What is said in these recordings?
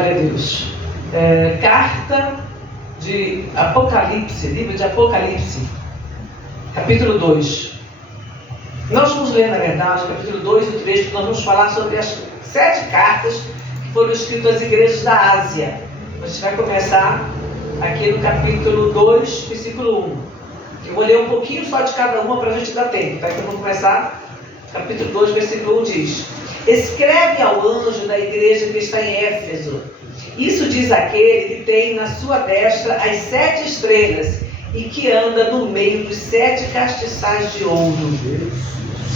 Glória a Deus. Carta de Apocalipse, livro de Apocalipse, capítulo 2. Nós vamos ler, na verdade, o capítulo 2 e o 3, porque nós vamos falar sobre as 7 cartas que foram escritas às igrejas da Ásia. A gente vai começar aqui no capítulo 2, versículo 1. Eu vou ler um pouquinho só de cada uma para a gente dar tempo. Então vamos começar. Capítulo 2, versículo 1 diz: Escreve ao anjo da igreja que está em Éfeso. Isso diz aquele que tem na sua destra as 7 estrelas e que anda no meio dos 7 castiçais de ouro.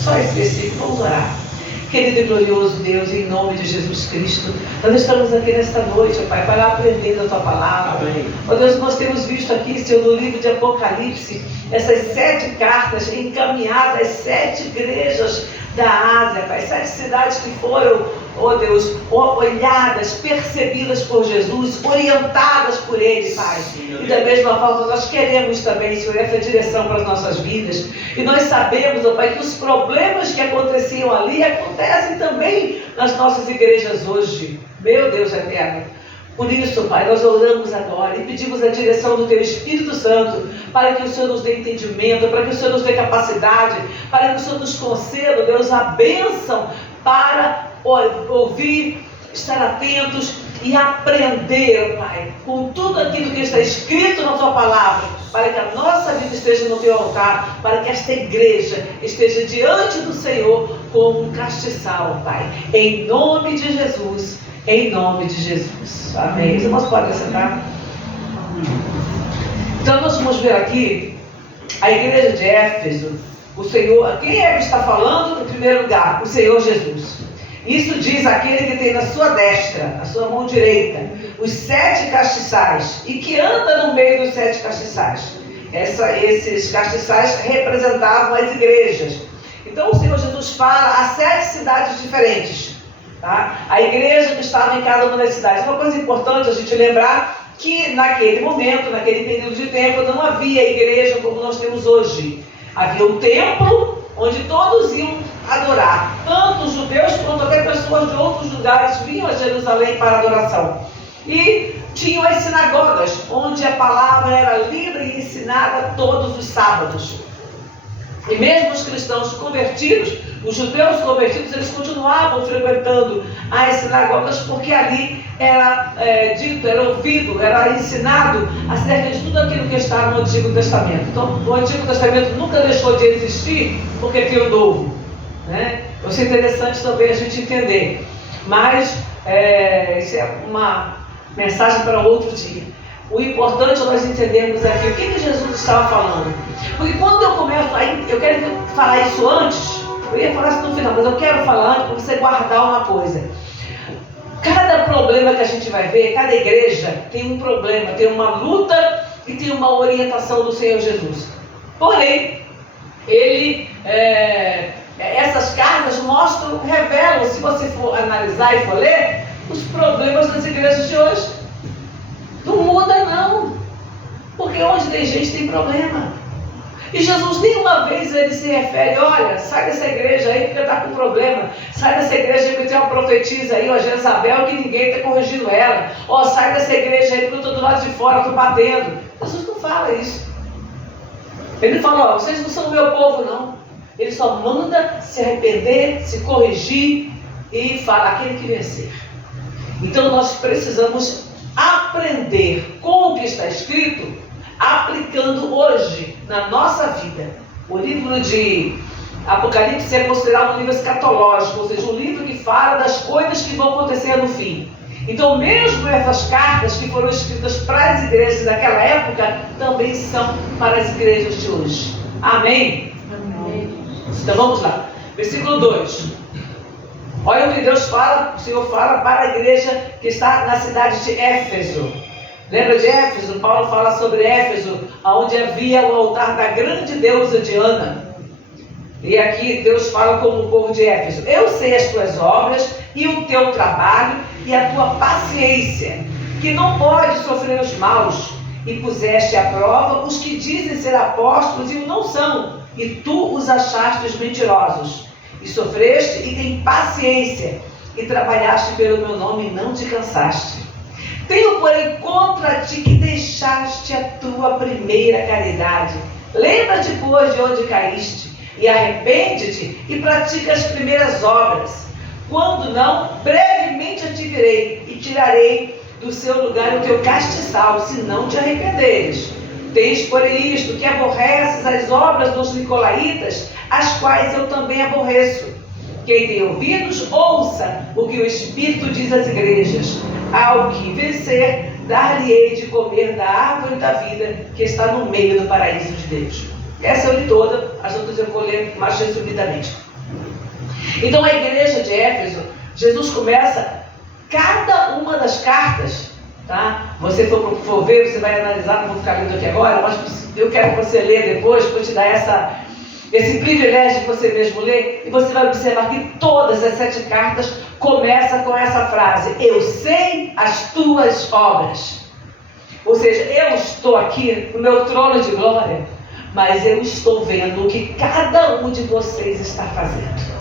Só esse versículo, vamos orar. Querido e glorioso Deus, em nome de Jesus Cristo, nós estamos aqui nesta noite, Pai, para aprender da Tua Palavra. Ó Deus, nós temos visto aqui, Senhor, no livro de Apocalipse, essas 7 cartas encaminhadas às 7 igrejas da Ásia, Pai, 7 cidades que foram, ó Deus, olhadas, percebidas por Jesus, orientadas por Ele, Pai. E da mesma forma nós queremos também, Senhor, essa direção para as nossas vidas. E nós sabemos, ó Pai, que os problemas que aconteciam ali acontecem também nas nossas igrejas hoje. Meu Deus eterno. Por isso, Pai, nós oramos agora e pedimos a direção do Teu Espírito Santo para que o Senhor nos dê entendimento, para que o Senhor nos dê capacidade, para que o Senhor nos conceda, Deus, a bênção para ouvir, estar atentos e aprender, Pai, com tudo aquilo que está escrito na Tua Palavra, para que a nossa vida esteja no Teu altar, para que esta igreja esteja diante do Senhor como um castiçal, Pai. Em nome de Jesus. Em nome de Jesus. Amém. Os irmãos podem sentar? Então nós vamos ver aqui a igreja de Éfeso. O Senhor, quem é que está falando em primeiro lugar? O Senhor Jesus. Isso diz aquele que tem na sua destra, na sua mão direita, os 7 castiçais, e que anda no meio dos 7 castiçais. Esses castiçais representavam as igrejas. Então o Senhor Jesus fala a 7 cidades diferentes. Tá? A igreja que estava em cada uma das cidades. Uma coisa importante a gente lembrar que naquele momento, naquele período de tempo, não havia igreja como nós temos hoje. Havia um templo onde todos iam adorar. Tanto os judeus quanto até pessoas de outros lugares vinham a Jerusalém para adoração. E tinham as sinagogas, onde a palavra era lida e ensinada todos os sábados. E mesmo os cristãos convertidos, os judeus convertidos, eles continuavam frequentando as sinagogas, porque ali era dito, era ouvido, era ensinado acerca de tudo aquilo que está no Antigo Testamento. Então, o Antigo Testamento nunca deixou de existir, porque tem o Novo, né? Isso é interessante também a gente entender. Mas, isso é uma mensagem para outro dia. O importante é nós entendermos aqui o que Jesus estava falando. Porque quando eu começo, eu quero falar isso antes, eu ia falar isso no final, mas eu quero falar antes para você guardar uma coisa. Cada problema que a gente vai ver, cada igreja tem um problema, tem uma luta e tem uma orientação do Senhor Jesus. Porém, essas cartas mostram, revelam, se você for analisar e for ler, os problemas das igrejas de hoje. Não muda não, porque onde tem gente tem problema. E Jesus nenhuma vez ele se refere, olha, sai dessa igreja aí porque está com problema, sai dessa igreja aí porque tem uma profetisa aí, ó, Jezabel, que ninguém está corrigindo ela, ó, sai dessa igreja aí porque eu estou do lado de fora, estou batendo. Jesus não fala isso. Ele fala, ó, vocês não são o meu povo não. Ele só manda se arrepender, se corrigir e fala aquele que vencer. Então nós precisamos aprender com o que está escrito, aplicando hoje na nossa vida. O livro de Apocalipse é considerado um livro escatológico, ou seja, um livro que fala das coisas que vão acontecer no fim. Então, mesmo essas cartas que foram escritas para as igrejas daquela época, também são para as igrejas de hoje. Amém? Amém. Então vamos lá. Versículo 2. Olha o que Deus fala, o Senhor fala para a igreja que está na cidade de Éfeso. Lembra de Éfeso? Paulo fala sobre Éfeso, onde havia o altar da grande deusa Diana. E aqui Deus fala como o povo de Éfeso. Eu sei as tuas obras e o teu trabalho e a tua paciência, que não pode sofrer os maus, e puseste à prova os que dizem ser apóstolos e o não são, e tu os achaste os mentirosos. E sofreste e tem paciência, e trabalhaste pelo meu nome e não te cansaste. Tenho, porém, contra ti que deixaste a tua primeira caridade. Lembra-te, pois, de onde caíste, e arrepende-te, e pratica as primeiras obras. Quando não, brevemente eu te virei, e tirarei do seu lugar o teu castiçal, se não te arrependeres. Tens, porém, isto, que aborreces as obras dos nicolaítas, as quais eu também aborreço. Quem tem ouvidos, ouça o que o Espírito diz às igrejas. Ao que vencer, dar-lhe-ei de comer da árvore da vida, que está no meio do paraíso de Deus. Essa eu li toda, as outras eu vou ler mais resumidamente. Então, a igreja de Éfeso, Jesus começa cada uma das cartas, tá? Você for ver, você vai analisar, não vou ficar lendo aqui agora, mas eu quero que você lê depois, para te dar esse privilégio de você mesmo ler, e você vai observar que todas as 7 cartas começam com essa frase: eu sei as tuas obras. Ou seja, eu estou aqui no meu trono de glória, mas eu estou vendo o que cada um de vocês está fazendo.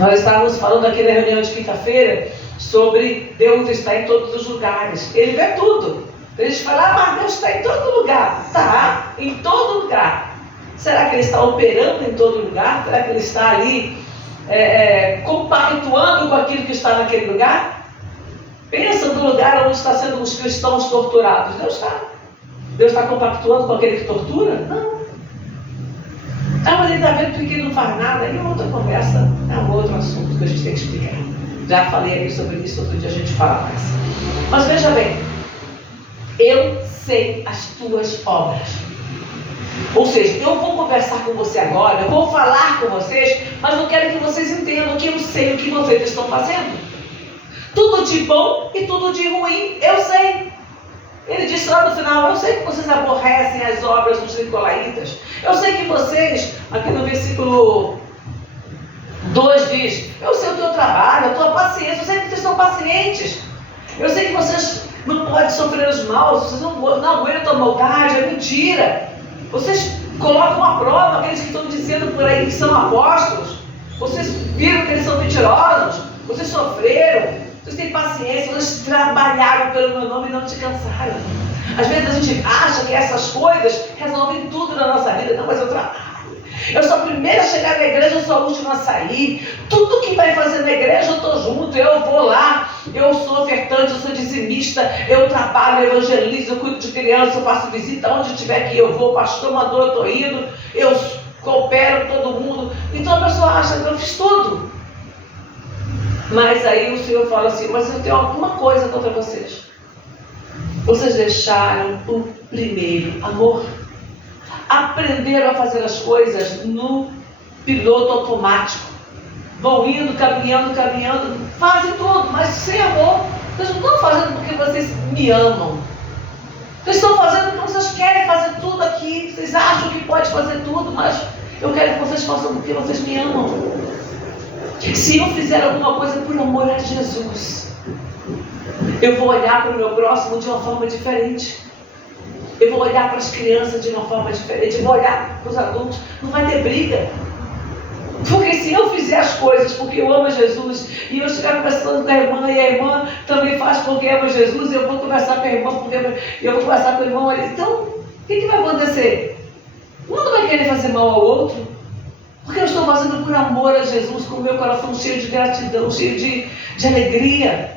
Nós estávamos falando aqui na reunião de quinta-feira sobre Deus está em todos os lugares. Ele vê tudo. A gente fala, mas Deus está em todo lugar. Está em todo lugar. Será que Ele está operando em todo lugar? Será que Ele está ali compactuando com aquilo que está naquele lugar? Pensa no lugar onde estão sendo os cristãos torturados. Deus está. Deus está compactuando com aquele que tortura? Não. Mas ele está vendo que ele não faz nada. Aí é outra conversa, é um outro assunto que a gente tem que explicar. Já falei aqui sobre isso, outro dia a gente fala mais. Mas veja bem, eu sei as tuas obras. Ou seja, eu vou conversar com você agora, eu vou falar com vocês, mas eu quero que vocês entendam que eu sei o que vocês estão fazendo. Tudo de bom e tudo de ruim, eu sei. Ele disse lá no final, eu sei que vocês aborrecem as obras dos nicolaítas. Eu sei que vocês, aqui no versículo 2 diz, eu sei o teu trabalho, a tua paciência, eu sei que vocês são pacientes. Eu sei que vocês não podem sofrer os maus, vocês não aguentam a maldade, é mentira. Vocês colocam à prova aqueles que estão dizendo por aí que são apóstolos. Vocês viram que eles são mentirosos, vocês sofreram. Vocês têm paciência, vocês trabalharam pelo meu nome e não te cansaram. Às vezes a gente acha que essas coisas resolvem tudo na nossa vida. Não, mas eu trabalho. Eu sou a primeira a chegar na igreja, eu sou a última a sair. Tudo que vai fazer na igreja eu estou junto, eu vou lá. Eu sou ofertante, eu sou dizimista, eu trabalho, eu evangelizo, eu cuido de criança, eu faço visita onde tiver que eu vou, pastor mandou, eu estou indo, eu coopero com todo mundo. Então a pessoa acha que eu fiz tudo. Mas aí o Senhor fala assim, mas eu tenho alguma coisa contra vocês. Vocês deixaram o primeiro amor. Aprenderam a fazer as coisas no piloto automático. Vão indo, caminhando, fazem tudo, mas sem amor. Vocês não estão fazendo porque vocês me amam. Vocês estão fazendo porque vocês querem fazer tudo aqui. Vocês acham que pode fazer tudo, mas eu quero que vocês façam porque vocês me amam. Se eu fizer alguma coisa por amor a Jesus, eu vou olhar para o meu próximo de uma forma diferente. Eu vou olhar para as crianças de uma forma diferente. Eu vou olhar para os adultos. Não vai ter briga. Porque se eu fizer as coisas porque eu amo Jesus, e eu estiver conversando com a irmã, e a irmã também faz porque ama Jesus, eu vou conversar com a irmã porque eu vou conversar com o irmão ali. Então, o que vai acontecer? Um não vai querer fazer mal ao outro. Porque eu estou fazendo por amor a Jesus, com o meu coração cheio de gratidão, cheio de alegria.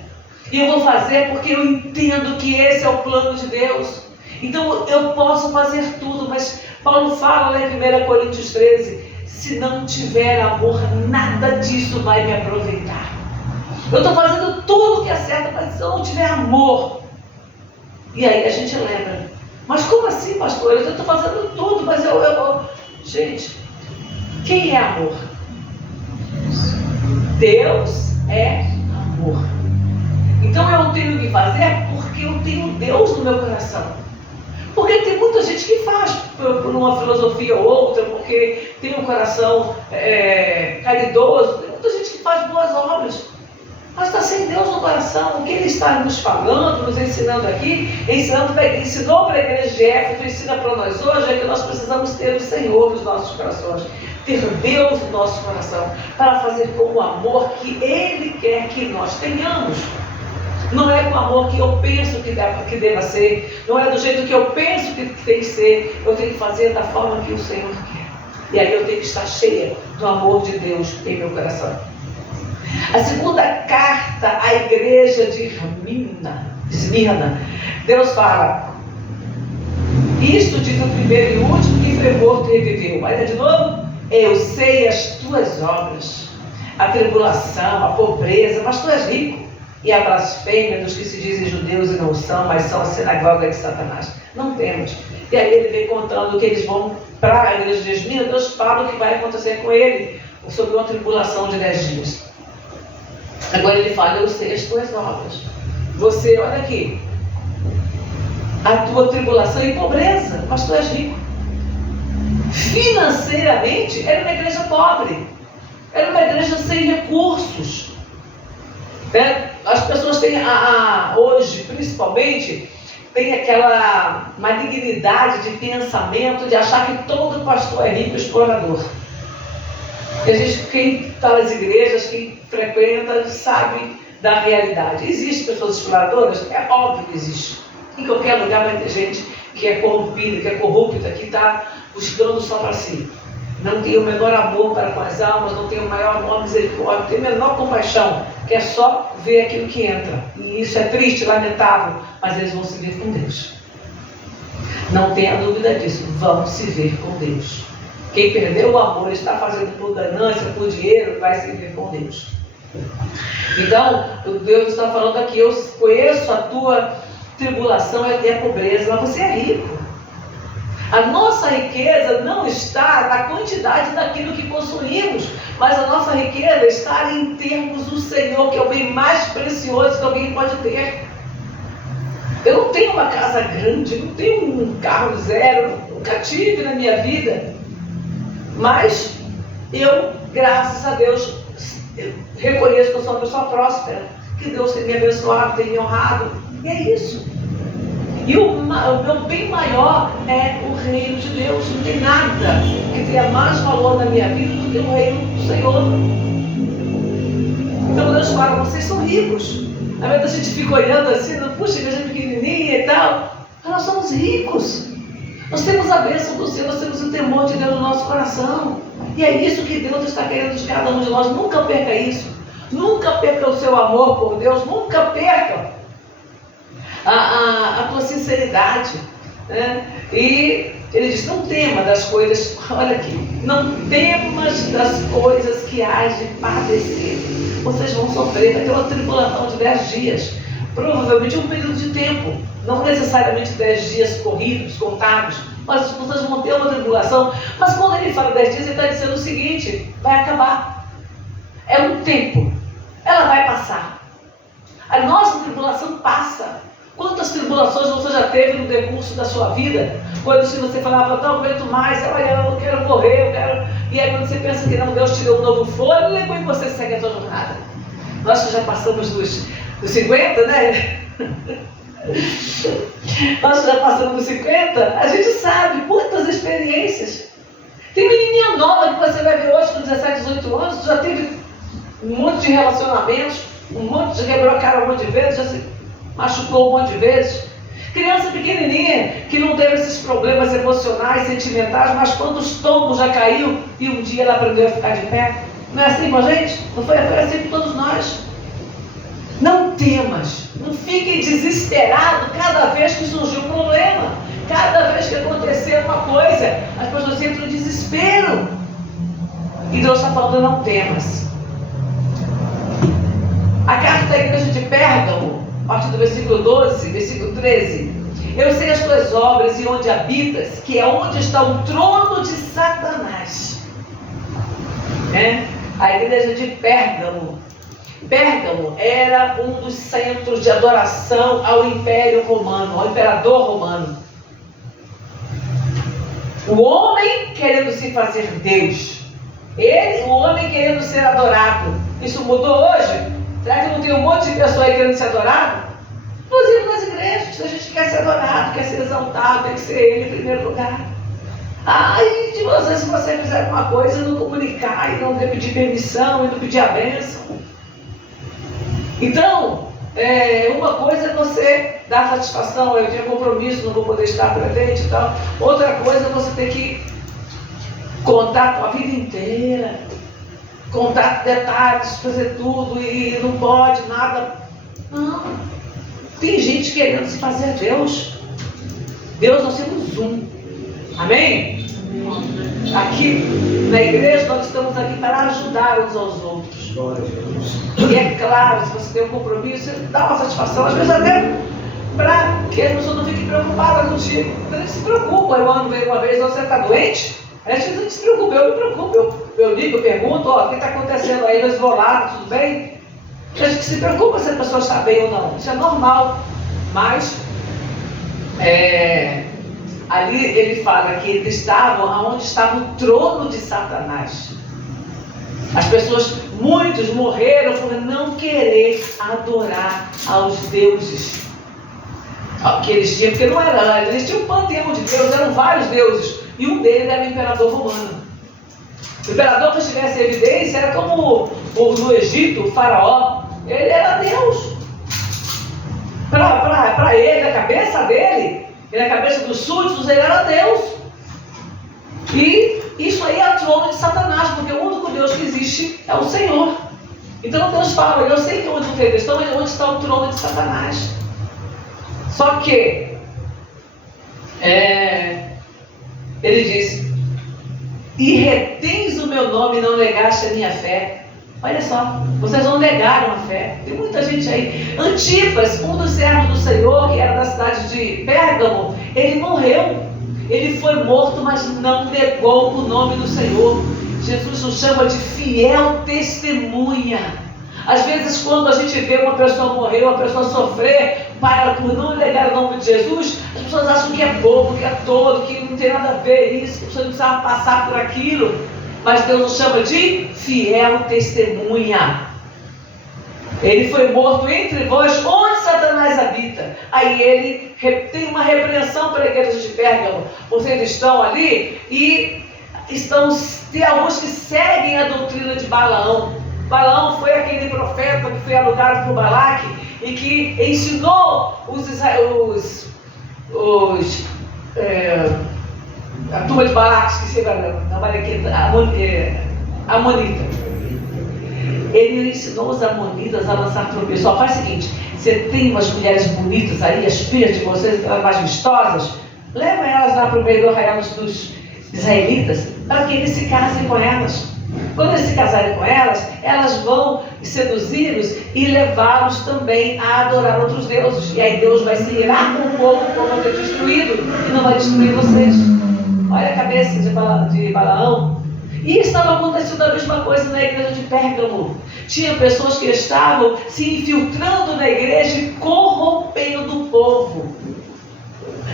E eu vou fazer porque eu entendo que esse é o plano de Deus. Então eu posso fazer tudo, mas Paulo fala lá em 1 Coríntios 13, se não tiver amor, nada disso vai me aproveitar. Eu estou fazendo tudo que é certo, mas se eu não tiver amor. E aí a gente lembra, mas como assim, pastor? Eu estou fazendo tudo, mas eu... Gente... Quem é amor? Deus é amor. Então eu tenho que fazer porque eu tenho Deus no meu coração. Porque tem muita gente que faz por uma filosofia ou outra, porque tem um coração caridoso. Tem muita gente que faz boas obras, mas está sem Deus no coração. O que Ele está nos falando, nos ensinando aqui, ensinou para a igreja de Éfeso, ensina para nós hoje, é que nós precisamos ter o Senhor nos nossos corações. Ter Deus no nosso coração, para fazer com o amor que Ele quer que nós tenhamos. Não é com o amor que eu penso que deva ser. Não é do jeito que eu penso que tem que ser. Eu tenho que fazer da forma que o Senhor quer. E aí eu tenho que estar cheia do amor de Deus em meu coração. A segunda carta à igreja de Esmirna, Deus fala: isto diz o primeiro e último que foi morto e reviveu. Olha de novo: eu sei as tuas obras, a tribulação, a pobreza, mas tu és rico, e a blasfêmia dos que se dizem judeus e não são, mas são a sinagoga de Satanás. Não temos. E aí ele vem contando que eles vão para a igreja de Esmirna. Deus fala o que vai acontecer com ele, sobre uma tribulação de 10 dias. Agora ele fala: eu sei as tuas obras. Você, olha aqui, a tua tribulação e pobreza, mas tu és rico. Financeiramente, era uma igreja pobre. Era uma igreja sem recursos. As pessoas têm, hoje, principalmente, tem aquela malignidade de pensamento de achar que todo pastor é rico e explorador. E a gente, quem está nas igrejas, quem frequenta, sabe da realidade. Existem pessoas exploradoras? É óbvio que existe. Em qualquer lugar vai ter gente que é corrompida, que é corrupta, que está buscando só para si. Não tem o menor amor para com as almas, não tem o maior misericórdia, não tem a menor compaixão, quer só ver aquilo que entra. E isso é triste, lamentável, mas eles vão se ver com Deus. Não tenha dúvida disso, vão se ver com Deus. Quem perdeu o amor, está fazendo por ganância, por dinheiro, vai se ver com Deus. Então, Deus está falando aqui: eu conheço a tua tribulação e a pobreza, mas você é rico. A nossa riqueza não está na quantidade daquilo que possuímos, mas a nossa riqueza está em termos do Senhor, que é o bem mais precioso que alguém pode ter. Eu não tenho uma casa grande, não tenho um carro zero, nunca tive na minha vida. Mas eu, graças a Deus, reconheço que eu sou uma pessoa próspera, que Deus tem me abençoado, tem me honrado, e é isso. E o meu bem maior é o reino de Deus. Não tem nada que tenha mais valor na minha vida do que o reino do Senhor. Então Deus fala: vocês são ricos. Na verdade a gente fica olhando assim, puxa, a igreja é pequenininha e tal. Mas nós somos ricos. Nós temos a bênção do Senhor, nós temos o temor de Deus no nosso coração. E é isso que Deus está querendo de cada um de nós. Nunca perca isso. Nunca perca o seu amor por Deus. Nunca perca a tua sinceridade, né? E ele diz: não tema das coisas, olha aqui, não temas das coisas que hás de padecer. Vocês vão sofrer, vai ter uma tribulação de 10 dias, provavelmente um período de tempo, não necessariamente 10 dias corridos, contados, mas vocês vão ter uma tribulação. Mas quando ele fala 10 dias, ele está dizendo o seguinte: vai acabar, é um tempo, ela vai passar. A nossa tribulação passa. Quantas tribulações você já teve no decurso da sua vida? Quando você falava: não aguento mais, olha, eu quero morrer, eu quero... E aí quando você pensa que não, Deus te deu um novo fôlego, e você segue a sua jornada. Nós que já passamos dos 50, né? Nós que já passamos dos 50, a gente sabe quantas experiências. Tem menininha nova que você vai ver hoje com 17, 18 anos, já teve um monte de relacionamentos, um monte de quebrou a cara um monte de vezes, já se machucou um monte de vezes. Criança pequenininha que não teve esses problemas emocionais, sentimentais, mas quantos tombos já caiu e um dia ela aprendeu a ficar de pé. Não é assim com a gente? Não foi assim com todos nós. Não temas, não fiquem desesperados cada vez que surgir um problema, cada vez que acontecer uma coisa, as pessoas entram em desespero. E Deus está falando: não temas. A carta da igreja de Pérgamo, a partir do versículo 12, versículo 13: eu sei as tuas obras e onde habitas, que é onde está o trono de Satanás. A igreja de Pérgamo. Pérgamo era um dos centros de adoração ao Império Romano, ao Imperador Romano. O homem querendo se fazer Deus, o homem querendo ser adorado. Isso mudou hoje? Será que não tem um monte de pessoas aí querendo ser adorado? Inclusive nas igrejas, a gente quer ser adorado, quer ser exaltado, tem que ser Ele em primeiro lugar. E de você, se você fizer alguma coisa e não comunicar, e não pedir permissão, e não pedir a bênção. Então, uma coisa é você dar satisfação, eu tinha compromisso, não vou poder estar presente e tal. Outra coisa é você ter que contar a vida inteira, contar detalhes, fazer tudo e não pode nada. Não. Tem gente querendo se fazer Deus. Deus nós temos um. Amém? Aqui na igreja nós estamos aqui para ajudar uns aos outros. E é claro, se você tem um compromisso, você dá uma satisfação, às vezes até para que as pessoas não fiquem preocupadas contigo. A gente se preocupa. Eu ando uma vez, você está doente? A gente não se preocupa, eu me preocupo. Eu ligo, eu pergunto, o que está acontecendo aí, eles vão lá, tudo bem? A gente se preocupa se a pessoa está bem ou não. Isso é normal. Mas ali ele fala que eles estavam onde estava o trono de Satanás. As pessoas, muitos morreram por não querer adorar aos deuses que eles tinham, porque não era, eles tinham um panteão de deuses, eram vários deuses, e um deles era o imperador romano. O imperador que tivesse evidência era como no Egito, o faraó, ele era Deus. Para ele, na cabeça dele, e na cabeça dos súditos, ele era Deus. E isso aí é o trono de Satanás, porque o único Deus que existe é o Senhor. Então Deus fala, eu sei que onde vocês estão, mas onde está o trono de Satanás. Só que ele diz, e retens o meu nome e não negaste a minha fé. Olha só, vocês não negaram a fé. Tem muita gente aí. Antipas, um dos servos do Senhor, que era da cidade de Pérgamo, ele morreu. Ele foi morto, mas não negou o nome do Senhor. Jesus nos chama de fiel testemunha. Às vezes, quando a gente vê uma pessoa morrer, uma pessoa sofrer, por não negar o nome de Jesus, as pessoas acham que é bobo, que é tolo, que não tem nada a ver isso, que a pessoa não precisava passar por aquilo. Mas Deus nos chama de fiel testemunha. Ele foi morto entre vós, onde Satanás habita. Aí ele tem uma repreensão para a igreja de Pérgamo, porque eles estão ali e tem alguns que seguem a doutrina de Balaão. Balaão foi aquele profeta que foi alugado por Balaque e que ensinou a turma de Balaque, esqueci a Amonita. Ele ensinou os amonitas a lançar tropeço. Só faz o seguinte, você tem umas mulheres bonitas aí, as filhas de vocês, elas mais vistosas, leva elas lá para o meio do arraial dos israelitas, para que eles se casem com elas. Quando eles se casarem com elas, elas vão seduzi-los e levá-los também a adorar outros deuses. E aí Deus vai se irar com o povo vai ser destruído e não vai destruir vocês. Olha a cabeça de Balaão. E estava acontecendo a mesma coisa na igreja de Pérgamo. Tinha pessoas que estavam se infiltrando na igreja e corrompendo o povo.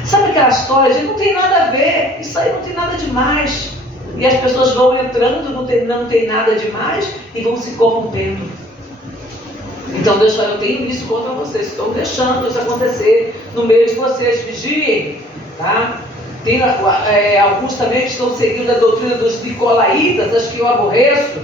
Sabe aquela história? Não tem nada a ver, isso aí não tem nada demais. E as pessoas vão entrando, não tem nada demais, e vão se corrompendo. Então Deus fala, eu tenho isso contra vocês, estão deixando isso acontecer no meio de vocês, vigiem, tá? Tem alguns também que estão seguindo a doutrina dos nicolaítas, as que eu aborreço.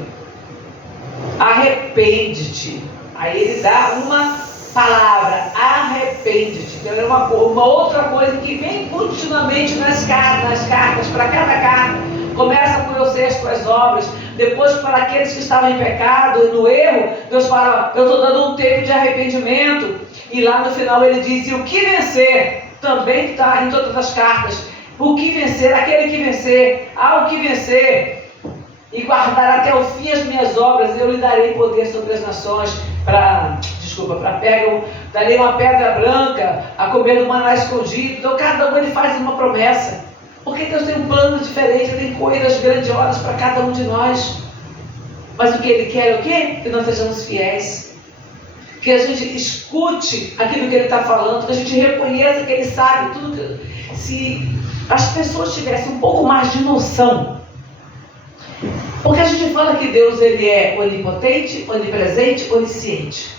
Arrepende-te. Aí ele dá uma palavra, arrepende-te. Então é uma outra coisa que vem continuamente nas cartas, para cada carta. Começa por eu sei as tuas obras, depois para aqueles que estavam em pecado, no erro, Deus fala, eu estou dando um tempo de arrependimento. E lá no final ele diz, e o que vencer, também está em todas as cartas. O que vencer, aquele que vencer, ao que vencer, e guardar até o fim as minhas obras, eu lhe darei poder sobre as nações, para Pérgamo, darei uma pedra branca, a comer do maná escondido. Então cada um ele faz uma promessa, porque Deus tem um plano diferente, tem coisas grandiosas para cada um de nós. Mas o que Ele quer é o quê? Que nós sejamos fiéis, que a gente escute aquilo que Ele está falando, que a gente reconheça que Ele sabe tudo. Se as pessoas tivessem um pouco mais de noção, porque a gente fala que Deus ele é onipotente, onipresente, onisciente.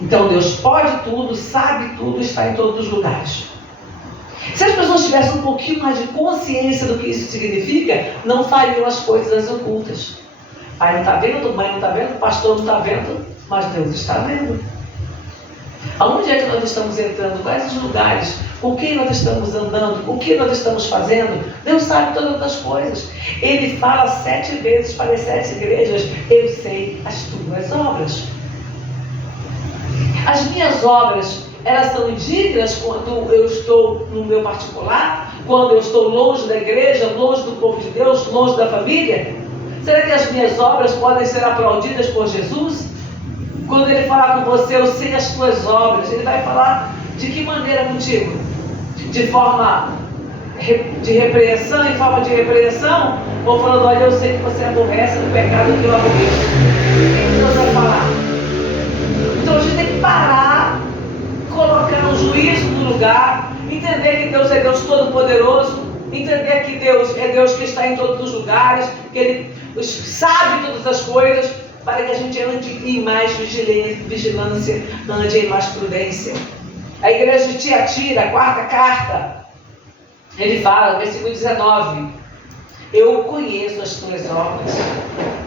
Então Deus pode tudo, sabe tudo, está em todos os lugares. Se as pessoas tivessem um pouquinho mais de consciência do que isso significa, não fariam as coisas ocultas. Pai não está vendo, mãe não está vendo, pastor não está vendo, mas Deus está vendo. Aonde é que nós estamos entrando? Quais os lugares? Com quem nós estamos andando? O que nós estamos fazendo? Deus sabe todas as coisas. Ele fala 7 vezes para as 7 igrejas: eu sei as tuas obras. As minhas obras, elas são indignas quando eu estou no meu particular? Quando eu estou longe da igreja, longe do povo de Deus, longe da família? Será que as minhas obras podem ser aplaudidas por Jesus? Quando Ele falar com você: eu sei as tuas obras, Ele vai falar de que maneira contigo? De forma de repreensão, em forma de repreensão? Ou falando: olha, eu sei que você aborrece o pecado que eu aborreço? O que Deus vai falar? Então a gente tem que parar, colocar o juízo no lugar, entender que Deus é Deus Todo-Poderoso, entender que Deus é Deus que está em todos os lugares, que Ele sabe todas as coisas, para que a gente ande em mais vigilância, ande em mais prudência. A igreja de Tiatira, a 4ª carta, ele fala, no versículo 19: eu conheço as tuas obras,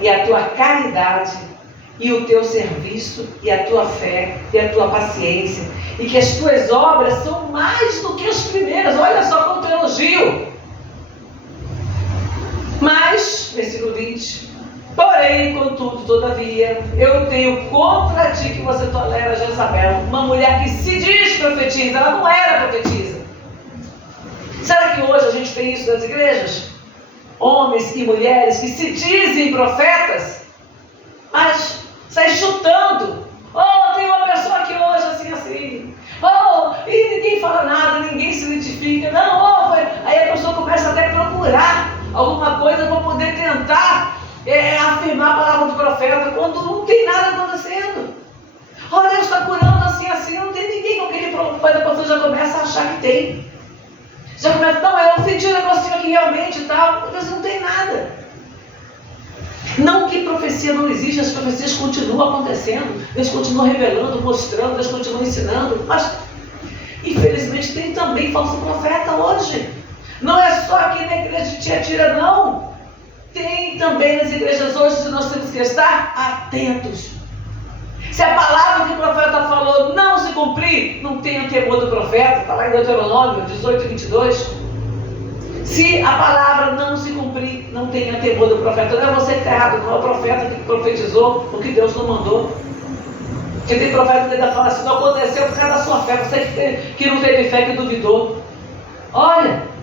e a tua caridade, e o teu serviço, e a tua fé, e a tua paciência, e que as tuas obras são mais do que as primeiras. Olha só quanto elogio. Mas, versículo 20: porém, contudo, todavia, eu tenho contra ti que você tolera Jezabel, uma mulher que se diz profetiza. Ela não era profetisa. Será que hoje a gente tem isso nas igrejas? Homens e mulheres que se dizem profetas, mas saem chutando. Oh, tem uma pessoa aqui hoje assim. Oh, e ninguém fala nada, ninguém se identifica. Não, oh, aí a pessoa começa até a procurar alguma coisa para poder tentar afirmar a palavra do profeta, quando não tem nada acontecendo. Olha, Deus está curando assim, não tem ninguém com quem ele preocupa. A pessoa já começa a achar que tem. Já começa: não, eu senti um negocinho aqui realmente e tal. Mas não tem nada. Não que profecia não existe, as profecias continuam acontecendo. Deus continua revelando, mostrando, Deus continua ensinando. Mas, infelizmente, tem também falso profeta hoje. Não é só aqui na igreja de Tiatira, não. Tem também nas igrejas hoje, nós temos que estar atentos. Se a palavra que o profeta falou não se cumprir, não tenha temor do profeta. Está lá em Deuteronômio 18:22. Se a palavra não se cumprir, não tenha temor do profeta. Não é você que está errado, não é o profeta que profetizou o que Deus não mandou. Porque tem profeta que ainda fala assim: não aconteceu por causa da sua fé. Você que não teve fé, que duvidou. Olha.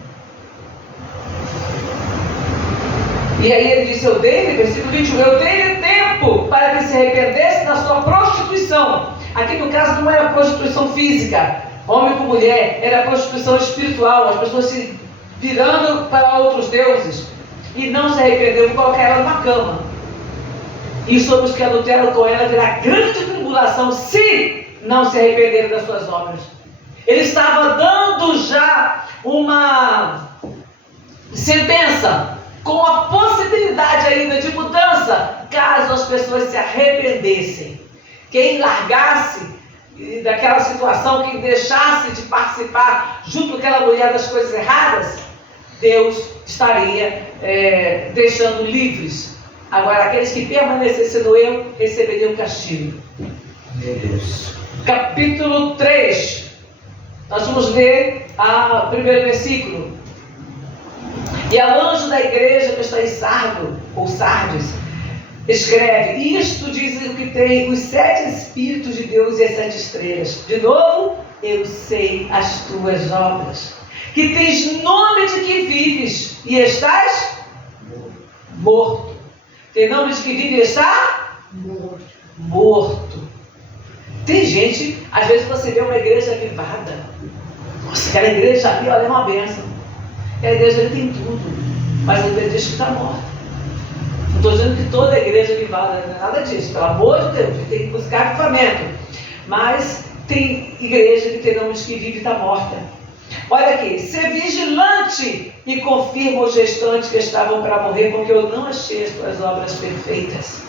E aí ele disse: eu dei-lhe, versículo 21, eu dei-lhe tempo para que se arrependesse da sua prostituição. Aqui no caso não era prostituição física, homem com mulher, era prostituição espiritual, as pessoas se virando para outros deuses, e não se arrependeu, vou colocar ela numa cama. E sobre os que adulteram com ela virá grande tribulação, se não se arrependerem das suas obras. Ele estava dando já uma sentença, com a possibilidade ainda de mudança, caso as pessoas se arrependessem. Quem largasse daquela situação, quem deixasse de participar junto com aquela mulher das coisas erradas, Deus estaria deixando livres. Agora, aqueles que permanecessem no erro receberiam castigo. Meu Deus. Capítulo 3. Nós vamos ler o primeiro versículo. E ao anjo da igreja que está em Sardes, escreve: isto diz o que tem os 7 Espíritos de Deus e as 7 estrelas. De novo, eu sei as tuas obras, que tens nome de que vives e estás morto. Tem nome de que vive e está morto. Tem gente, às vezes você vê uma igreja avivada. Nossa, aquela igreja ali, olha, é uma bênção. A igreja ali tem tudo, mas a igreja diz que está morta. Não estou dizendo que toda a igreja avivada, não é nada disso, pelo amor de Deus, tem que buscar avivamento. Mas tem igreja que tem nome de que vive e está morta. Olha aqui: ser vigilante e confirma os gestantes que estavam para morrer, porque eu não achei as tuas obras perfeitas.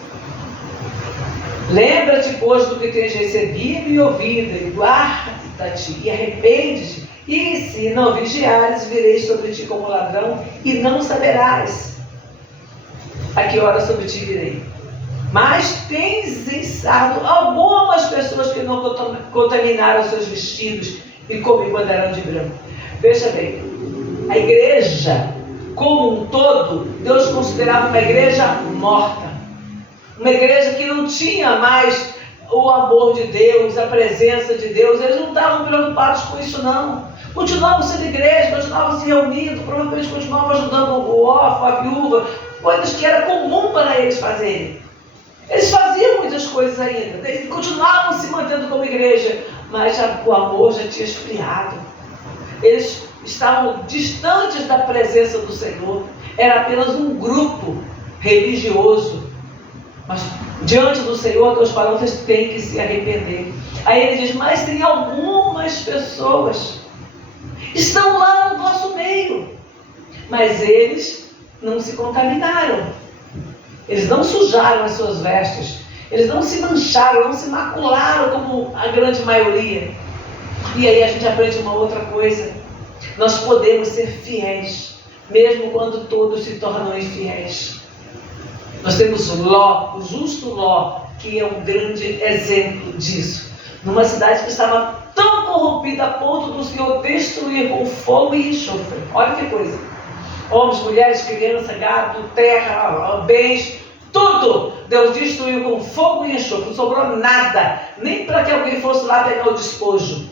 Lembra-te, pois, do que tens recebido e ouvido, e guarda-te e arrepende-te. E se não vigiares, virei sobre ti como ladrão, e não saberás a que hora sobre ti virei. Mas tem cessado algumas pessoas que não contaminaram seus vestidos e comigo andarão de branco. Veja bem, a igreja como um todo, Deus considerava uma igreja morta. Uma igreja que não tinha mais o amor de Deus, a presença de Deus. Eles não estavam preocupados com isso, não. Continuavam sendo igreja, continuavam se reunindo, provavelmente continuavam ajudando o órfão, a viúva, coisas que era comum para eles fazerem. Eles faziam muitas coisas ainda, eles continuavam se mantendo como igreja, mas o amor já tinha esfriado. Eles estavam distantes da presença do Senhor. Era apenas um grupo religioso. Mas diante do Senhor, Deus falou que eles têm que se arrepender. Aí ele diz, mas tem algumas pessoas que estão lá no nosso meio, mas eles não se contaminaram. Eles não sujaram as suas vestes. Eles não se mancharam, não se macularam como a grande maioria. E aí a gente aprende uma outra coisa. Nós podemos ser fiéis, mesmo quando todos se tornam infiéis. Nós temos Ló, o justo Ló, que é um grande exemplo disso. Numa cidade que estava tão corrompida a ponto do Senhor destruir com fogo e enxofre. Olha que coisa. Homens, mulheres, crianças, gado, terra, bens, tudo Deus destruiu com fogo e enxofre. Não sobrou nada, nem para que alguém fosse lá pegar o despojo.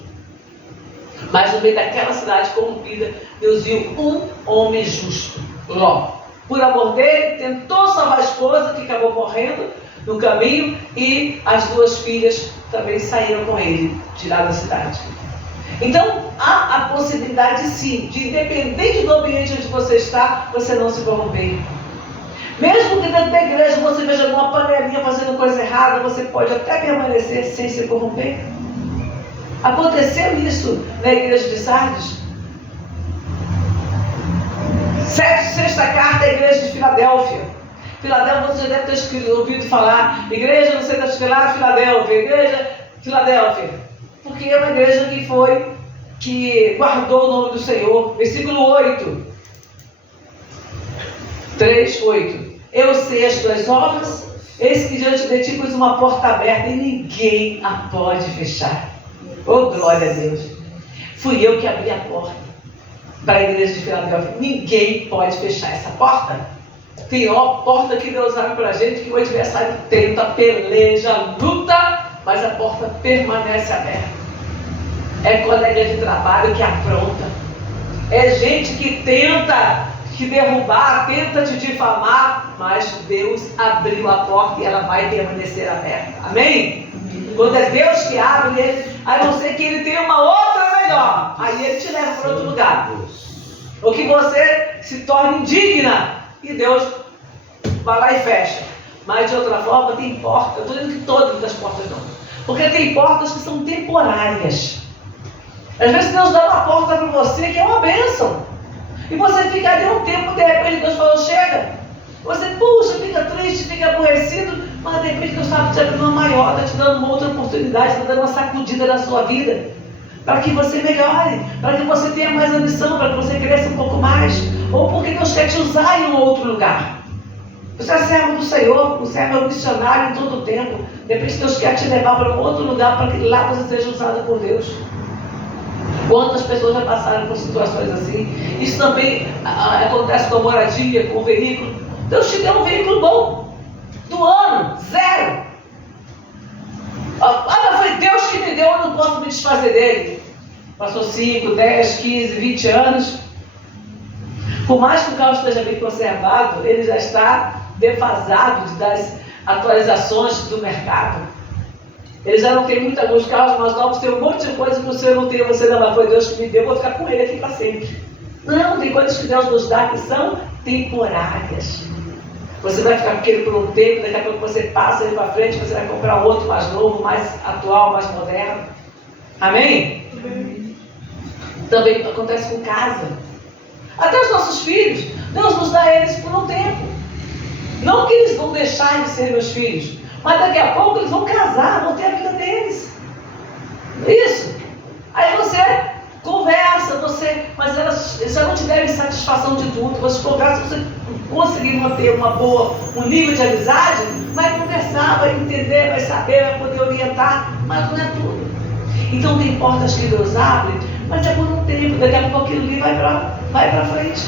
Mas no meio daquela cidade corrompida, Deus viu um homem justo, Ló. Por amor dele, tentou salvar a esposa, que acabou morrendo no caminho, e as duas filhas também saíram com ele, tiraram da cidade. Então, há a possibilidade, sim, de, independente do ambiente onde você está, você não se corromper. Mesmo que dentro da igreja você veja uma panelinha fazendo coisa errada, você pode até permanecer sem se corromper. Aconteceu isso na igreja de Sardes. Sexta carta à igreja de Filadélfia. Filadélfia, você já deve ter ouvido falar, igreja, não sei das Filadélfia, igreja Filadélfia. Porque é uma igreja que guardou o nome do Senhor. Versículo 8. 3, 8. Eu sei as tuas obras, eis que diante de ti pus uma porta aberta e ninguém a pode fechar. Oh, glória a Deus. Fui eu que abri a porta para a igreja de Filadélfia. Ninguém pode fechar essa porta. Tem porta que Deus abre para a gente, que o adversário tenta, peleja, luta, mas a porta permanece aberta. É colega de trabalho que apronta. É gente que tenta te derrubar, tenta te difamar, mas Deus abriu a porta e ela vai permanecer aberta. Amém? Quando é Deus que abre, a não ser que ele tenha uma outra melhor, aí ele te leva para outro lugar. Ou que você se torne indigna e Deus vai lá e fecha. Mas de outra forma tem portas, eu estou dizendo que todas as portas não, porque tem portas que são temporárias. Às vezes Deus dá uma porta para você que é uma bênção, e você fica ali um tempo, de repente Deus falou, chega. Você, puxa, fica triste, fica aborrecido, mas de repente Deus está te abrindo uma maior, está te dando uma outra oportunidade, está dando uma sacudida na sua vida, para que você melhore, para que você tenha mais ambição, para que você cresça um pouco mais, ou porque Deus quer te usar em um outro lugar. Você é servo do Senhor, o servo é um missionário em todo o tempo. De repente Deus quer te levar para um outro lugar, para que lá você seja usado por Deus. Quantas pessoas já passaram por situações assim? Isso também acontece com a moradia, com o veículo. Deus te deu um veículo bom, do ano, 0. Mas foi Deus que me deu, eu não posso me desfazer dele. Passou 5, 10, 15, 20 anos. Por mais que o carro esteja bem conservado, ele já está defasado das atualizações do mercado. Ele já não tem muitos carros mais novos, tem um monte de coisa que você não tem, você não, mas foi Deus que me deu, vou ficar com ele aqui para sempre. Não, tem coisas que Deus nos dá que são temporárias. Você vai ficar com aquele por um tempo, daqui a pouco você passa ele para frente, você vai comprar outro mais novo, mais atual, mais moderno. Amém? Amém. Também acontece com casa. Até os nossos filhos, Deus nos dá eles por um tempo. Não que eles vão deixar de ser meus filhos, mas daqui a pouco eles vão casar, vão ter a vida deles. Isso. Aí você conversa, mas elas já não te devem satisfação de tudo. Você conversa, você conseguir manter um nível de amizade, vai conversar, vai entender, vai saber, vai poder orientar, mas não é tudo. Então tem portas que Deus abre, mas é por um tempo, daqui a pouco aquilo ali vai para frente.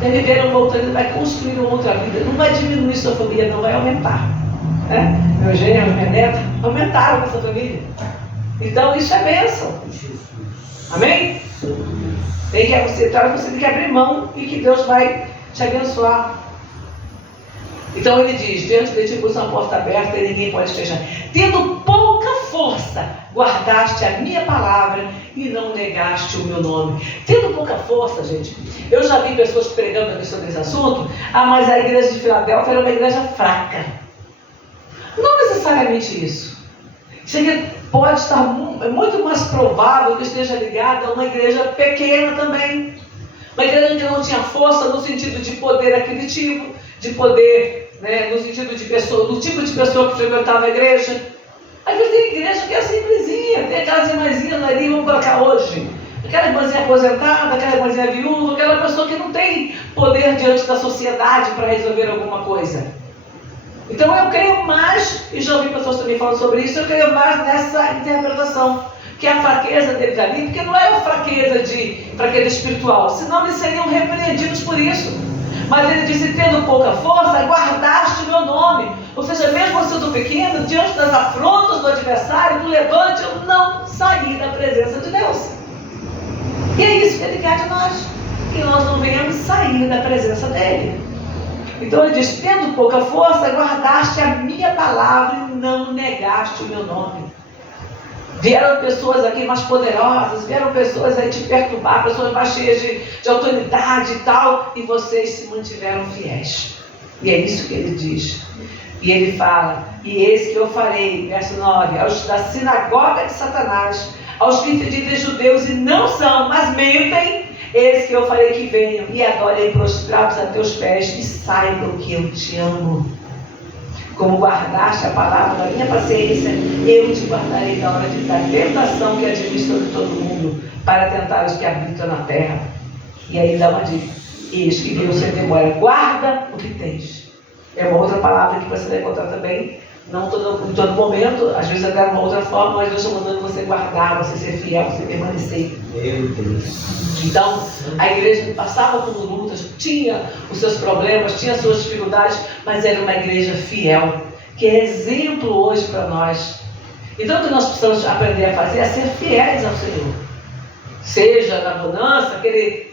Vai viver uma outra vida, vai construir uma outra vida, não vai diminuir sua família, não vai aumentar. Né? Meu genro, minha neta, aumentaram com essa família. Então isso é bênção. Amém? Tem que aceitar, você tem que abrir mão e que Deus vai te abençoar. Então ele diz, diante de ti pus uma porta aberta e ninguém pode fechar. Tendo pouca força, guardaste a minha palavra e não negaste o meu nome. Tendo pouca força, gente, eu já vi pessoas pregando aqui sobre esse assunto, mas a igreja de Filadélfia era uma igreja fraca. Não necessariamente isso. Isso aqui pode estar muito mais provável que esteja ligada a uma igreja pequena também. Uma igreja que não tinha força no sentido de poder aquisitivo, de poder, né, no sentido de pessoa, do tipo de pessoa que frequentava a igreja. Às vezes tem igreja que é simplesinha, tem aquelas irmãzinhas ali, vamos colocar hoje, aquela irmãzinha aposentada, aquela irmãzinha viúva, aquela pessoa que não tem poder diante da sociedade para resolver alguma coisa. Então eu creio mais, e já ouvi pessoas também falando sobre isso, eu creio mais nessa interpretação, que a fraqueza deles ali, porque não é uma fraqueza espiritual, senão eles seriam repreendidos por isso. Mas ele disse, tendo pouca força, guardaste o meu nome. Ou seja, mesmo sendo pequeno, diante das afrontas do adversário, do levante, eu não saí da presença de Deus. E é isso que ele quer de nós, que nós não venhamos sair da presença dele. Então ele diz, tendo pouca força, guardaste a minha palavra e não negaste o meu nome. Vieram pessoas aqui mais poderosas, vieram pessoas aí te perturbar, pessoas mais cheias de autoridade e tal, e vocês se mantiveram fiéis. E é isso que ele diz. E ele fala, e eis que eu farei, verso 9, aos da sinagoga de Satanás, aos que se dizem judeus e não são, mas mentem, eis que eu farei que venham e adorem prostrados a teus pés e saibam que eu te amo. Como guardaste a palavra da minha paciência, eu te guardarei da hora da tentação que atinge sobre todo mundo, para tentar os que habitam na terra. E aí dá uma dica. Eis que Deus se demora, guarda o que tens. É uma outra palavra que você vai encontrar também, não em todo momento, às vezes até de uma outra forma, mas Deus está mandando você guardar, você ser fiel, você permanecer. Meu Deus. Então, a igreja passava por lutas, tinha os seus problemas, tinha as suas dificuldades, mas era uma igreja fiel, que é exemplo hoje para nós. Então, o que nós precisamos aprender a fazer é ser fiéis ao Senhor. Seja na bonança,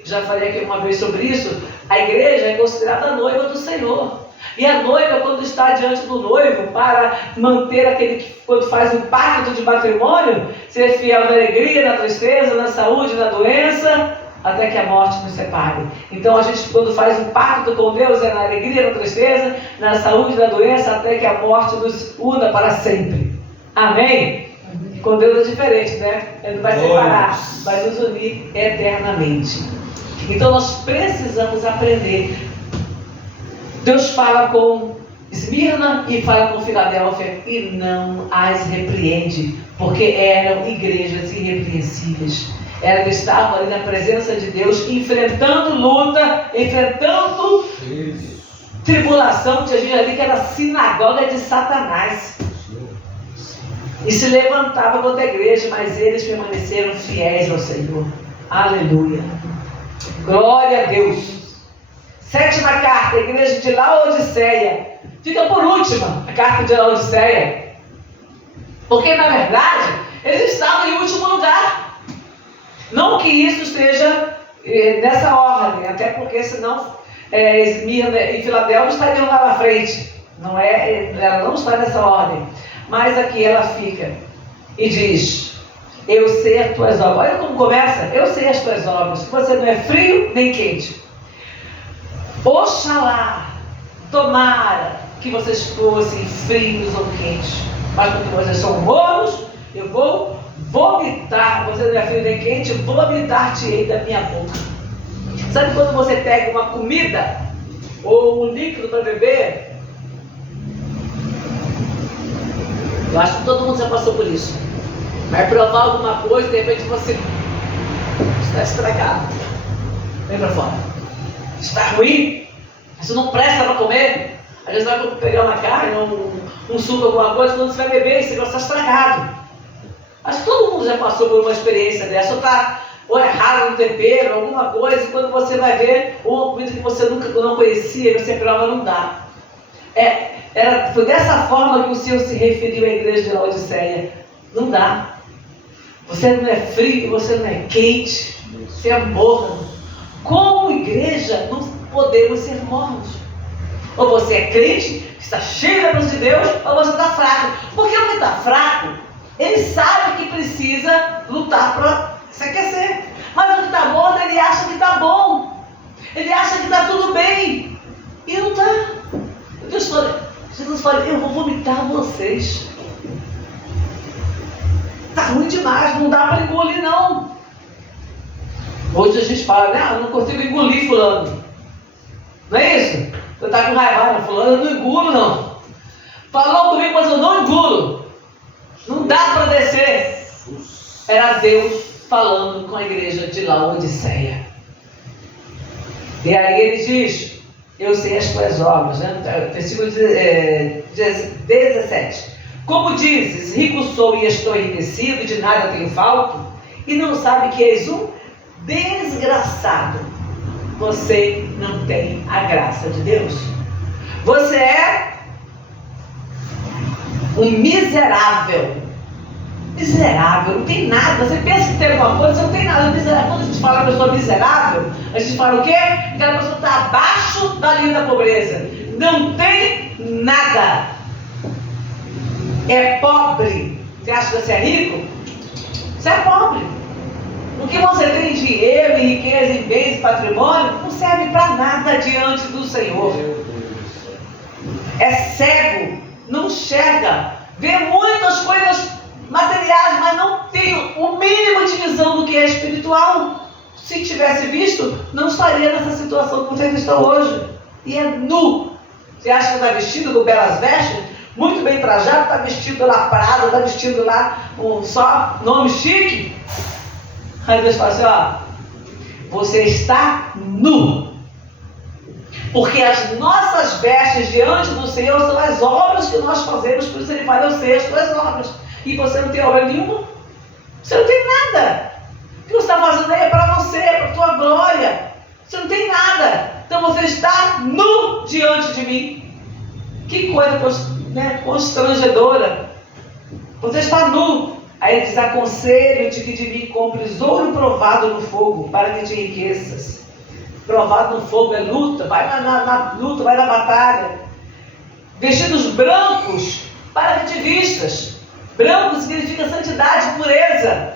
já falei aqui uma vez sobre isso, a igreja é considerada a noiva do Senhor. E a noiva, quando está diante do noivo, para manter aquele que, quando faz um pacto de matrimônio, ser fiel na alegria, na tristeza, na saúde, na doença, até que a morte nos separe. Então a gente, quando faz um pacto com Deus, é na alegria, na tristeza, na saúde, na doença, até que a morte nos una para sempre. Amém? Com Deus é diferente, né? Ele não vai separar, vai nos unir eternamente. Então nós precisamos aprender. Deus fala com Esmirna e fala com Filadélfia e não as repreende, porque eram igrejas irrepreensíveis. Elas estavam ali na presença de Deus, enfrentando luta, enfrentando tribulação. Tinha gente ali que era a sinagoga de Satanás. E se levantava contra a igreja, mas eles permaneceram fiéis ao Senhor. Aleluia. Glória a Deus. Sétima carta, a igreja de Laodiceia. Fica por última, a carta de Laodiceia. Porque, na verdade, eles estavam em último lugar. Não que isso esteja nessa ordem, até porque senão Esmirna e Filadélfia estariam lá na frente. Não é, ela não está nessa ordem. Mas aqui ela fica e diz, eu sei as tuas obras. Olha como começa, eu sei as tuas obras, que você não é frio nem quente. Oxalá, tomara que vocês fossem frios ou quentes, mas porque vocês são mornos, eu vou vomitar, você não é frio nem quente, vomitar-te-ei da minha boca. Sabe quando você pega uma comida ou um líquido para beber? Eu acho que todo mundo já passou por isso. Vai provar alguma coisa e de repente você está estragado. Vem para fora. Está ruim? Isso não presta para comer? Às vezes vai pegar uma carne, um suco, alguma coisa, quando você vai beber, esse negócio está estragado. Acho que todo mundo já passou por uma experiência dessa, ou é raro no tempero, alguma coisa, e quando você vai ver uma comida que você nunca não conhecia, você prova, não dá. Foi dessa forma que o Senhor se referiu à igreja de Laodiceia. Não dá. Você não é frio, você não é quente, você é morno. Como igreja, não podemos ser mornos. Ou você é crente, está cheio da presença de Deus, ou você está fraco. Porque o que está fraco, ele sabe que precisa lutar para se aquecer. Mas o que está morno, ele acha que está bom. Ele acha que está tudo bem. E não está. Jesus fala, eu vou vomitar vocês. Está ruim demais, não dá para engolir não. Hoje a gente fala, né? Eu não consigo engolir fulano. Não é isso? Você está com raiva, fulano, eu não engulo não. Falou comigo, mas eu não engulo. Não dá para descer. Era Deus falando com a igreja de Laodiceia. E aí ele diz, eu sei as tuas obras, né? Versículo 17. Como dizes, rico sou e estou enriquecido, de nada tenho falta, e não sabe que és um desgraçado. Você não tem a graça de Deus. Você é um miserável. Miserável, não tem nada. Você pensa que tem alguma coisa, você não tem nada. Miserável. Quando a gente fala que a pessoa é miserável, a gente fala o quê? Que a pessoa está abaixo da linha da pobreza. Não tem nada. É pobre. Você acha que você é rico? Você é pobre. O que você tem dinheiro, e riqueza, e bens, e patrimônio, não serve para nada diante do Senhor. É cego, não enxerga, vê muitas coisas materiais, mas não tem o mínimo de visão do que é espiritual. Se tivesse visto, não estaria nessa situação que vocês estão hoje. E é nu. Você acha que está vestido com belas vestes? Muito bem trajado, está vestido lá Prada, está vestido lá com só nome chique. Aí Deus fala assim, ó, você está nu. Porque as nossas vestes diante do Senhor são as obras que nós fazemos, por isso ele fala, eu sei as tuas obras. E você não tem obra nenhuma. Você não tem nada. O que você está fazendo aí é para você, é para a tua glória. Você não tem nada. Então você está nu diante de mim. Que coisa constrangedora. Você está nu. Aí ele diz, aconselho-te que de mim compres ouro provado no fogo, para que te enriqueças. Provado no fogo é luta, vai na luta, vai na batalha. Vestidos brancos, para que te vistas. Branco significa santidade, pureza.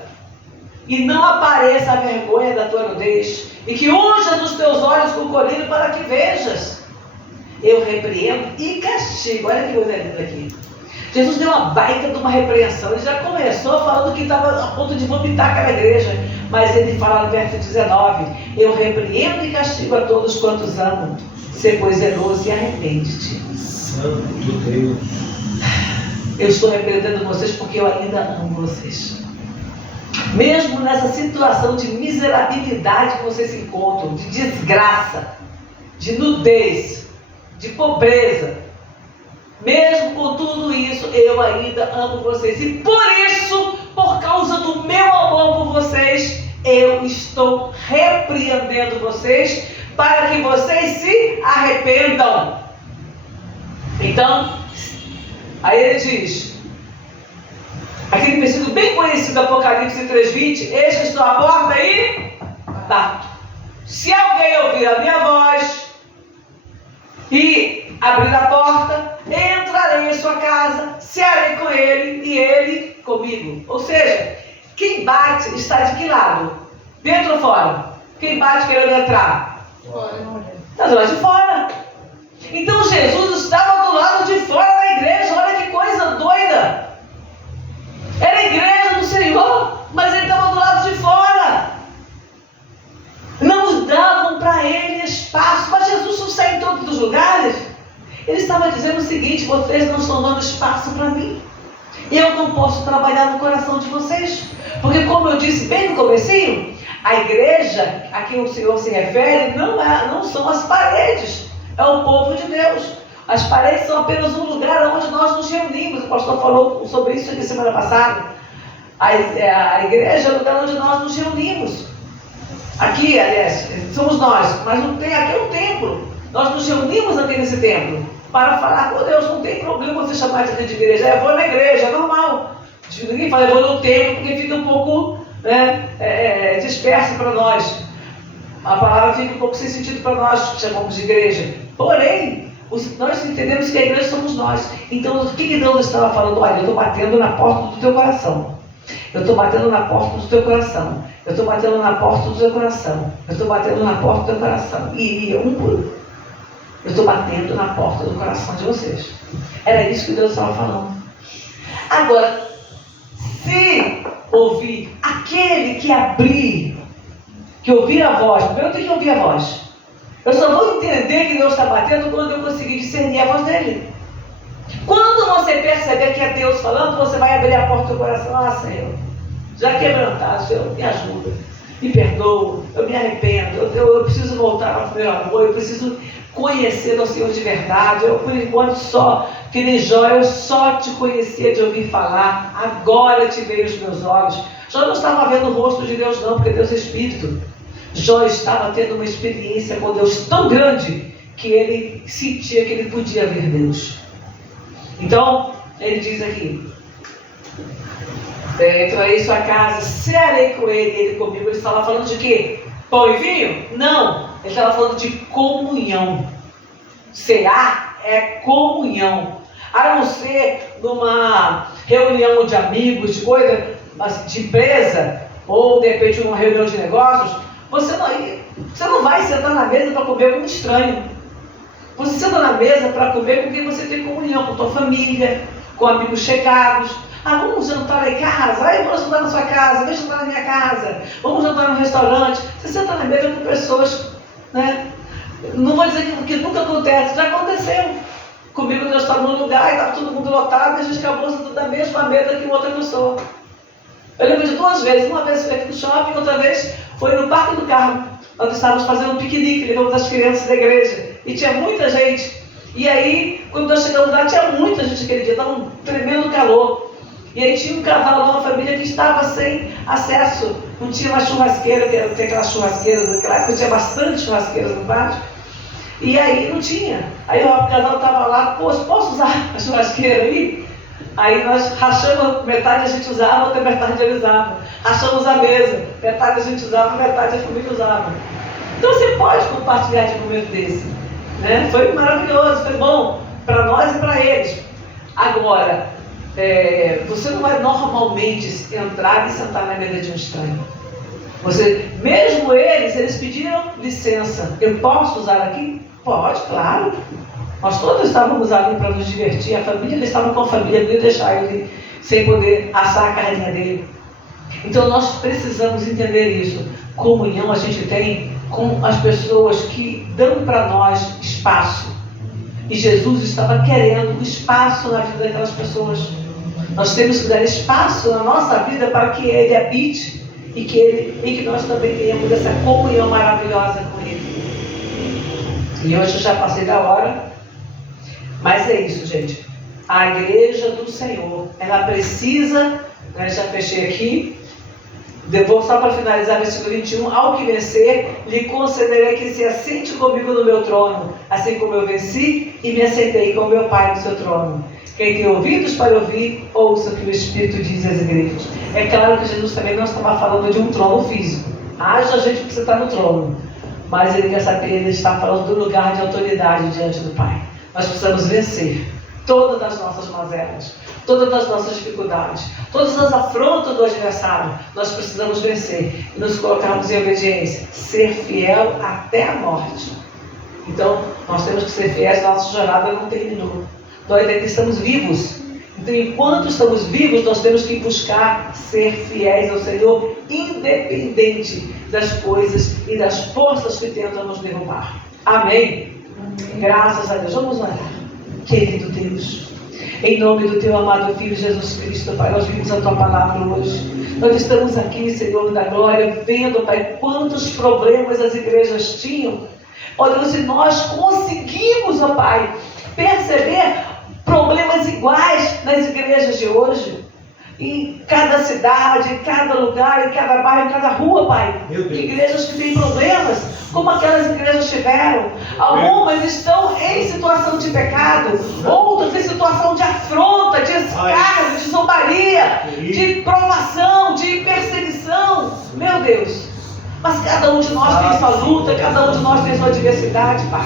E não apareça a vergonha da tua nudez. E que unjas os teus olhos com colírio para que vejas. Eu repreendo e castigo. Olha que coisa linda aqui. Jesus deu uma baita de uma repreensão. Ele já começou falando que estava a ponto de vomitar aquela igreja. Mas ele fala no verso 19. Eu repreendo e castigo a todos quantos amam. Ser pois zeloso e arrepende-te. Santo Deus. Eu estou repreendendo vocês porque eu ainda amo vocês. Mesmo nessa situação de miserabilidade que vocês se encontram, de desgraça, de nudez, de pobreza, mesmo com tudo isso, eu ainda amo vocês. E por isso, por causa do meu amor por vocês, eu estou repreendendo vocês para que vocês se arrependam. Então, aí ele diz, aquele versículo bem conhecido, Apocalipse 3:20, eis que estou à porta e bato. Se alguém ouvir a minha voz e abrir a porta, entrarei em sua casa, cearei com ele e ele comigo. Ou seja, quem bate está de que lado? Dentro ou fora? Quem bate querendo entrar? Fora. Está do lado de fora. Então Jesus estava do lado de fora da igreja. Olha que coisa doida. Era a igreja do Senhor, mas ele estava do lado de fora. Não davam para ele espaço. Mas Jesus não sai em todos os lugares. Ele estava dizendo o seguinte, vocês não estão dando espaço para mim. Eu não posso trabalhar no coração de vocês. Porque como eu disse bem no comecinho, a igreja a que o Senhor se refere não são as paredes. É o povo de Deus. As paredes são apenas um lugar onde nós nos reunimos. O pastor falou sobre isso aqui semana passada. A igreja é o lugar onde nós nos reunimos. Aqui, aliás, somos nós, mas aqui é um templo. Nós nos reunimos aqui nesse templo para falar com Deus. Não tem problema você chamar de igreja. Eu vou na igreja, é normal. Ninguém fala, eu vou no templo, porque fica um pouco disperso para nós. A palavra fica um pouco sem sentido para nós, que chamamos de igreja. Porém, nós entendemos que a igreja somos nós. Então, o que Deus estava falando? Olha, eu estou batendo na porta do teu coração. Eu estou batendo na porta do teu coração. Eu estou batendo na porta do teu coração. Eu estou batendo na porta do teu coração. E ia um por um. Eu estou batendo na porta do coração de vocês. Era isso que Deus estava falando. Agora, se ouvir aquele que abrir, que ouvir a voz, primeiro eu tenho que ouvir a voz. Eu só vou entender que Deus está batendo quando eu conseguir discernir a voz dele. Quando você perceber que é Deus falando, você vai abrir a porta do coração. Ah, Senhor, já quebrantado, Senhor, me ajuda, me perdoa, eu me arrependo, eu preciso voltar ao meu amor, eu preciso conhecer o Senhor de verdade. Eu, por enquanto, só, que nem Jó, eu só te conhecia de ouvir falar, agora te veio os meus olhos. Jó não estava vendo o rosto de Deus não, porque Deus é Espírito. Jó estava tendo uma experiência com Deus tão grande que ele sentia que ele podia ver Deus. Então, ele diz aqui, entrarei em sua casa, cearei com ele e ele comigo. Ele estava falando de quê? Pão e vinho? Não, ele estava falando de comunhão. Cear é comunhão. A não ser numa reunião de amigos, de coisa, de empresa, ou de repente numa reunião de negócios, você não vai sentar na mesa para comer com um estranho. Você senta na mesa para comer com quem você tem comunhão, com a tua família, com amigos chegados. Ah, vamos jantar lá em casa? Ah, eu vou jantar na sua casa, vem jantar na minha casa, vamos jantar no restaurante. Você senta na mesa com pessoas, né? Não vou dizer que nunca acontece, já aconteceu. Comigo nós estávamos num lugar e estava todo mundo lotado e a gente acabou sentando na mesma mesa que outra pessoa. Eu lembro de 2 vezes, uma vez foi aqui no shopping, outra vez foi no Parque do Carmo. Nós estávamos fazendo um piquenique, levamos as crianças da igreja e tinha muita gente. E aí, quando nós chegamos lá, tinha muita gente aquele dia, estava um tremendo calor. E aí tinha um casal lá, uma família que estava sem acesso, não tinha uma churrasqueira, que tem aquelas churrasqueiras, naquela época tinha bastante churrasqueiras no pátio. E aí não tinha. Aí o casal estava lá, posso usar a churrasqueira aí? Aí nós rachamos, metade a gente usava, outra metade ele usava. Rachamos a mesa, metade a gente usava, metade a família usava. Então você pode compartilhar de um momento desse. Né? Foi maravilhoso, foi bom para nós e para eles. Agora, você não vai normalmente entrar e sentar na mesa de um estranho. Mesmo eles pediram licença. Eu posso usar aqui? Pode, claro. Nós todos estávamos ali para nos divertir. A família, eles estavam com a família, não ia deixar ele sem poder assar a carninha dele. Então nós precisamos entender isso. Comunhão a gente tem com as pessoas que dão para nós espaço. E Jesus estava querendo espaço na vida daquelas pessoas. Nós temos que dar espaço na nossa vida para que Ele habite e que nós também tenhamos essa comunhão maravilhosa com Ele. E hoje eu já passei da hora, mas é isso, gente. A igreja do Senhor, ela precisa, já fechei aqui, vou só para finalizar, versículo 21, ao que vencer, lhe concederei que se assente comigo no meu trono, assim como eu venci e me assentei com meu Pai no seu trono. Quem tem ouvidos para ouvir, ouça o que o Espírito diz às igrejas. É claro que Jesus também não estava falando de um trono físico. Haja gente que você está no trono. Mas ele quer saber, ele está falando do lugar de autoridade diante do Pai. Nós precisamos vencer todas as nossas mazelas, todas as nossas dificuldades, todas as afrontas do adversário. Nós precisamos vencer e nos colocarmos em obediência, ser fiel até a morte. Então, nós temos que ser fiéis, nossa jornada não terminou. Nós ainda estamos vivos. Então, enquanto estamos vivos, nós temos que buscar ser fiéis ao Senhor, independente das coisas e das forças que tentam nos derrubar. Amém? Amém. Graças a Deus. Vamos orar. Querido Deus, em nome do Teu amado Filho Jesus Cristo, Pai, nós vimos a Tua palavra hoje. Nós estamos aqui, Senhor da glória, vendo, Pai, quantos problemas as igrejas tinham. Ó Deus, e nós conseguimos, ó Pai, perceber problemas iguais nas igrejas de hoje. Em cada cidade, em cada lugar, em cada bairro, em cada rua, Pai. Igrejas que têm problemas, como aquelas igrejas tiveram. Algumas estão em situação de pecado, outras em situação de afronta, de escárnio, de zombaria, de provação, de perseguição. Meu Deus. Mas cada um de nós tem sua luta, cada um de nós tem sua diversidade, Pai.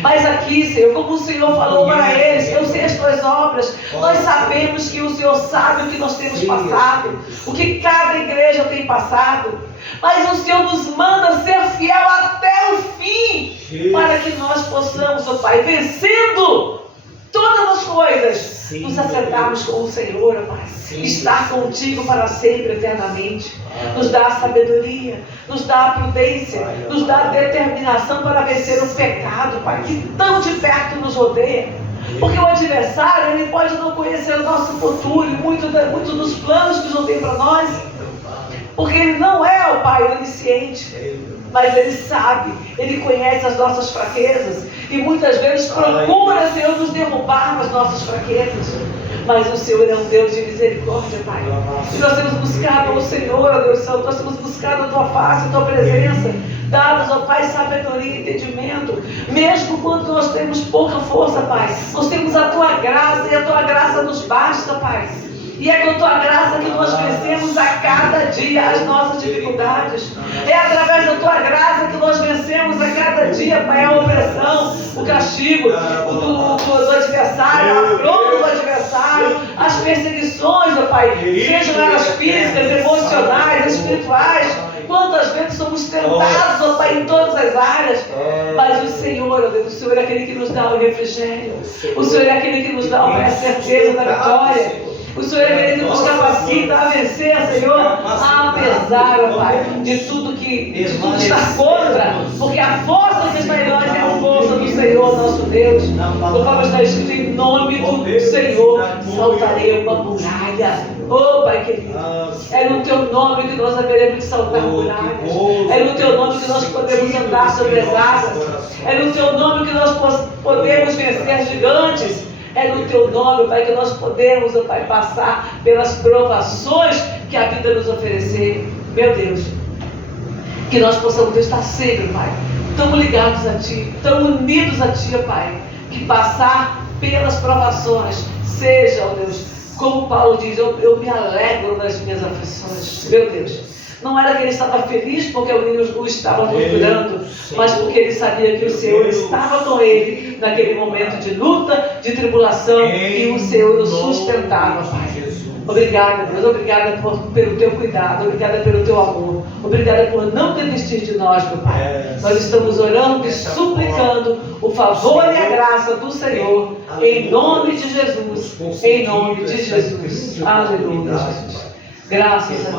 Mas aqui, Senhor, como o Senhor falou para eles, eu sei as tuas obras, nós sabemos que o Senhor sabe o que nós temos passado, o que cada igreja tem passado, mas o Senhor nos manda ser fiel até o fim, para que nós possamos, ó Pai, vencendo todas as coisas, nos acertarmos com o Senhor, ó Pai. Estar contigo para sempre, eternamente. Nos dá a sabedoria, nos dá a prudência, nos dá a determinação para vencer o pecado, Pai, que tão de perto nos rodeia. Porque o adversário, ele pode não conhecer o nosso futuro e muito dos planos que o Senhor tem para nós. Porque ele não é o Pai onisciente, mas ele sabe, ele conhece as nossas fraquezas e muitas vezes procura, Senhor, nos derrubar nas nossas fraquezas. Mas o Senhor é um Deus de misericórdia, Pai. E nós temos buscado o Senhor, ó Deus Santo, nós temos buscado a Tua face, a Tua presença. Dá-nos, ó Pai, sabedoria e entendimento. Mesmo quando nós temos pouca força, Pai, nós temos a Tua graça e a Tua graça nos basta, Pai. E é com a Tua graça que nós vencemos a cada dia as nossas dificuldades. É através da Tua graça que nós vencemos a cada dia, Pai, a opressão, o castigo do adversário, a afronta do adversário, as perseguições, ó Pai, sejam elas físicas, emocionais, espirituais. Quantas vezes somos tentados, ó Pai, em todas as áreas. Mas o Senhor, ó Deus, o Senhor é aquele que nos dá o refrigério. O Senhor é aquele que nos dá, ó Pai, a certeza da vitória. O Senhor é aquele que nos capacita a vencer, Senhor, apesar, ó Pai, de tudo estar contra, porque a força que está em nós é a força do Senhor, nosso Deus. Conforme está escrito, em nome do Senhor, saltarei uma muralha. Oh, Pai querido, é no Teu nome que nós haveremos de saltar muralhas. É no Teu nome que nós podemos andar sobre as águas. É no Teu nome que nós podemos vencer gigantes. É no Teu nome, Pai, que nós podemos, ó Pai, passar pelas provações que a vida nos oferecer. Meu Deus, que nós possamos estar sempre, Pai, tão ligados a Ti, tão unidos a Ti, ó Pai, que passar pelas provações seja, ó Deus, como Paulo diz, eu me alegro nas minhas aflições. Meu Deus, não era que ele estava feliz porque o estava torturando, mas porque ele sabia que o Senhor estava com ele naquele momento de luta, de tribulação, e o Senhor o sustentava, Pai. Obrigada, Deus, obrigada pelo Teu cuidado, obrigada pelo Teu amor, obrigada por não desistir de nós, meu Pai. Nós estamos orando e suplicando o favor e a graça do Senhor, em nome de Jesus, em nome de Jesus. Aleluia, Jesus. Graças a Deus.